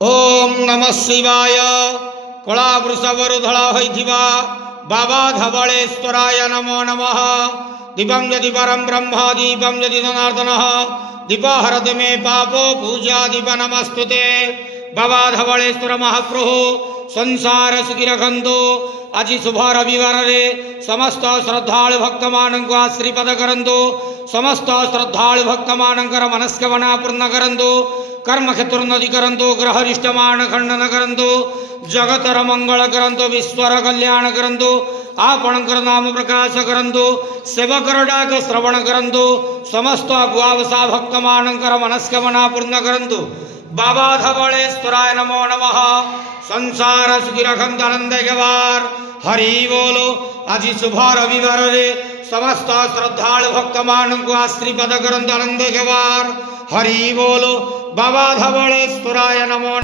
ओम नमः शिवाय। कला वृषभरु धड़ा होइथिबा बाबा धवलेश्वराय नमो नमः। दीपं यदि परं ब्रह्म दीपं यदि जनार्दनः दीपहरति मे पापो पूजा दीप नमस्तुते। बाबा धवलेश्वर महाप्रभु संसार सुखी रखंतु। आज शुभ रविवार रे समस्त श्रद्धालु भक्त मानक आश्रीपद करंतु। समस्त श्रद्धालु भक्त मानकर मनस्कामना पूर्ण करंतु। कर्म क्षेत्रोन्नति करंतु। ग्रहरिष्टमान खंडन करंतु। जगतर मंगल करंतु। विश्वर कल्याण करंतु। आपणकर नाम प्रकाश करंतु। सेवकर डाक श्रवण करंतु। समस्त गुआवसा भक्त मानकर मनस्कामना पूर्ण करंतु। बाबा धवलेश्वराय नमो नमः। संसार सुखी रखंतु आनंद गवार। हरि बोलो। आज शुभ रविवार रे समस्त श्रद्धालु भक्त मानक आश्रीपद करंतु आनंद गवार। हरि बोलो। बाबा धवलेश्वराय नमो।